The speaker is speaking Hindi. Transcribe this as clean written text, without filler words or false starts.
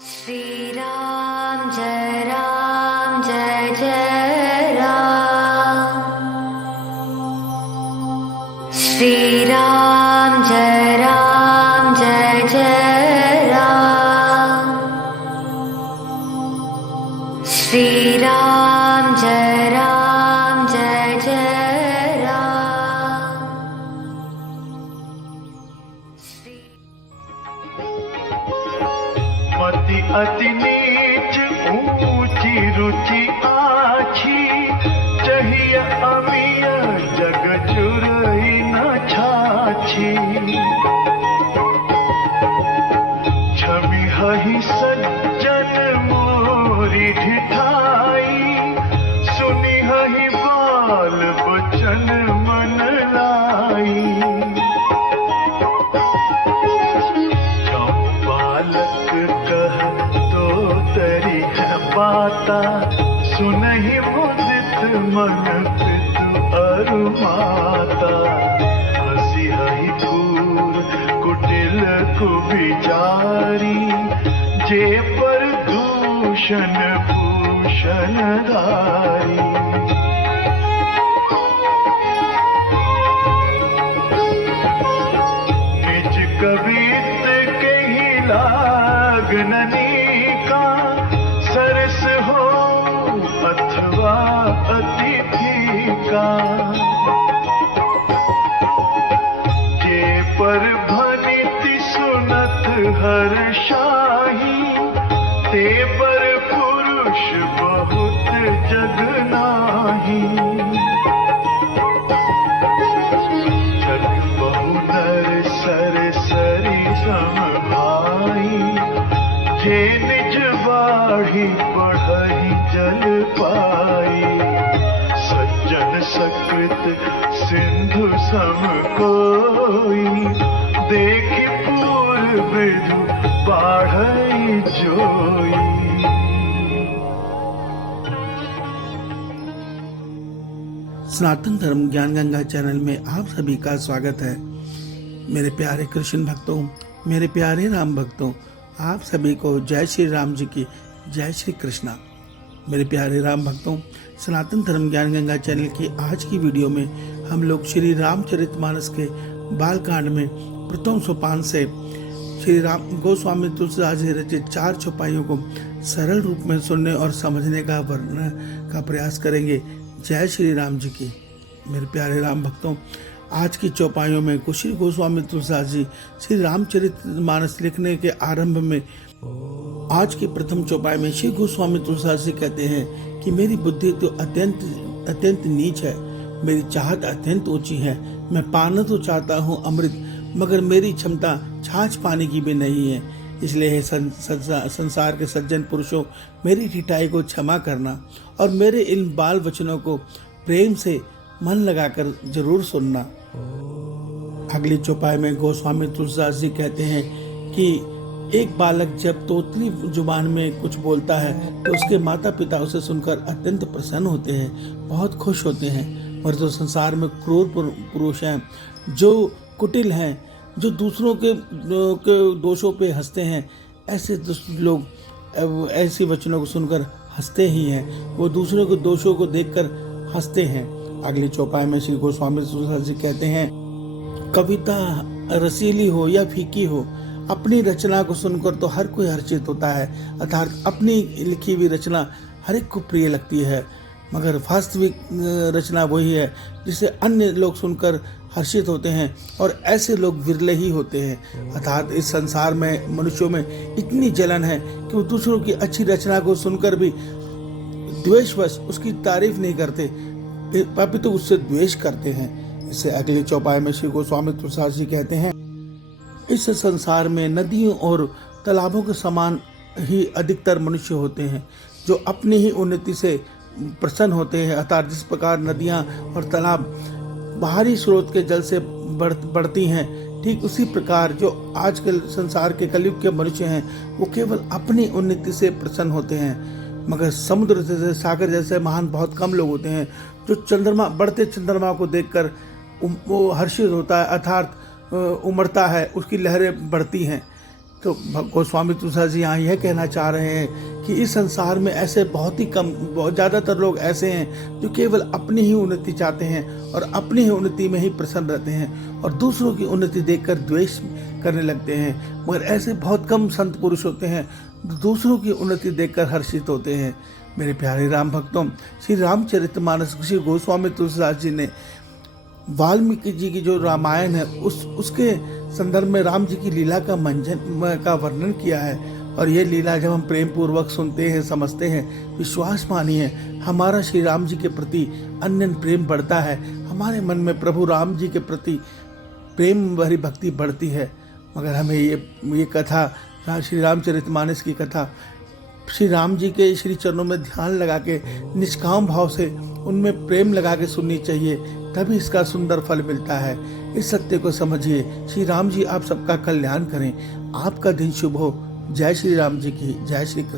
श्री राम जय जय राम। श्री राम जय जय राम। श्री राम जय जय राम। मति अति नीच ऊंची रुचि आछी, चाहिए अमिय जग चुरई न छाछी। छवि हहि सज्जन मोरी ढिठाई, सुनि हहि बाल बचन मन लाई। पाता सुनहि मुदित मन पितु अरु माता। हसी हहि क्रूर कुटिल कुविचारी, जे पर दूषण भूषण धारी। निज कवित कहि लागननी का, सरस हो अथवा अतिथि का। जे पर भनिति सुनत हर्षाही, ते पर पुरुष बहुत जग नाही। जग बहु नर सर सरी सम भाई, जे निज बाढ़ी बढ़ही जल पाई। सज्जन सकृत सिंधु सम कोई, देखि पूर्व विधु बाढ़ई जोई। सनातन धर्म ज्ञान गंगा चैनल में आप सभी का स्वागत है। मेरे प्यारे कृष्ण भक्तों, मेरे प्यारे राम भक्तों, आप सभी को जय श्री राम जी की जय श्री कृष्णा। मेरे प्यारे राम भक्तों, सनातन धर्म ज्ञान गंगा चैनल की आज की वीडियो में हम लोग श्री रामचरितमानस के बालकांड में प्रथम सोपान से श्री राम गोस्वामी तुलसीदास जी रचित 4 चौपाइयों को सरल रूप में सुनने और समझने का वर्णन का प्रयास करेंगे। जय श्री राम जी की। मेरे प्यारे राम भक्तों, आज की चौपाइयों में श्री गोस्वामी तुलसीदास जी श्री रामचरितमानस लिखने के आरंभ में आज की प्रथम चौपाई में श्री गोस्वामी तुलसीदास जी कहते हैं कि मेरी बुद्धि तो अत्यंत नीच है, मेरी चाहत अत्यंत ऊंची है। मैं पाना तो चाहता हूँ अमृत, मगर मेरी क्षमता छाछ पाने की भी नहीं है। इसलिए संसार के सज्जन पुरुषों, मेरी ढिठाई को क्षमा करना और मेरे इन बाल वचनों को प्रेम से मन लगाकर जरूर सुनना। अगली चौपाई में गोस्वामी तुलसीदास जी कहते हैं कि एक बालक जब तोतली जुबान में कुछ बोलता है तो उसके माता पिता उसे सुनकर अत्यंत प्रसन्न होते हैं, बहुत खुश होते हैं। और जो संसार में क्रूर पुरुष हैं, जो कुटिल हैं, जो दूसरों के दोषों पे हंसते हैं, ऐसे लोग ऐसे वचनों को सुनकर हंसते ही हैं। वो दूसरों के दोषों को देखकर हंसते हैं। अगली चौपाई में श्री गोस्वामी तुलसीदास जी कहते हैं, कविता रसीली हो या फीकी हो, अपनी रचना को सुनकर तो हर कोई हर्षित होता है। अर्थात अपनी लिखी हुई रचना हर एक को प्रिय लगती है, मगर वास्तविक रचना वही है जिसे अन्य लोग सुनकर हर्षित होते हैं, और ऐसे लोग विरले ही होते हैं। अर्थात इस संसार में मनुष्यों में इतनी जलन है कि वो दूसरों की अच्छी रचना को सुनकर भी द्वेषवश उसकी तारीफ नहीं करते, अपितु उससे द्वेष करते हैं। इससे अगली चौपाई में श्री गोस्वामी तुलसीदास जी कहते हैं, इस संसार में नदियों और तालाबों के समान ही अधिकतर मनुष्य होते हैं, जो अपनी ही उन्नति से प्रसन्न होते हैं। अर्थात जिस प्रकार नदियाँ और तालाब बाहरी स्रोत के जल से बढ़ती हैं, ठीक उसी प्रकार जो आज के संसार के कलयुग के मनुष्य हैं, वो केवल अपनी उन्नति से प्रसन्न होते हैं। मगर समुद्र जैसे, सागर जैसे महान बहुत कम लोग होते हैं जो बढ़ते चंद्रमा को देखकर वो हर्षित होता है, अर्थात उमड़ता है, उसकी लहरें बढ़ती हैं। तो गोस्वामी तुलसीदास जी यहाँ यह कहना चाह रहे हैं कि इस संसार में ऐसे बहुत ज़्यादातर लोग ऐसे हैं जो केवल अपनी ही उन्नति चाहते हैं और अपनी ही उन्नति में ही प्रसन्न रहते हैं और दूसरों की उन्नति देखकर द्वेष करने लगते हैं। मगर ऐसे बहुत कम संत पुरुष होते हैं जो दूसरों की उन्नति देखकर हर्षित होते हैं। मेरे प्यारे राम भक्तों, श्री रामचरितमानस श्री गोस्वामी तुलसीदास जी ने वाल्मीकि जी की जो रामायण है उसके संदर्भ में राम जी की लीला का वर्णन किया है। और ये लीला जब हम प्रेम पूर्वक सुनते हैं, समझते हैं, विश्वास मानिए हमारा श्री राम जी के प्रति अन्य प्रेम बढ़ता है, हमारे मन में प्रभु राम जी के प्रति प्रेम भरी भक्ति बढ़ती है। मगर हमें ये कथा, श्री रामचरितमानस की कथा श्री राम जी के श्री चरणों में ध्यान लगा के निष्काम भाव से उनमें प्रेम लगा के सुननी चाहिए, तभी इसका सुंदर फल मिलता है। इस सत्य को समझिए। श्री राम जी आप सबका कल्याण करें। आपका दिन शुभ हो। जय श्री राम जी की जय। श्री कृष्ण।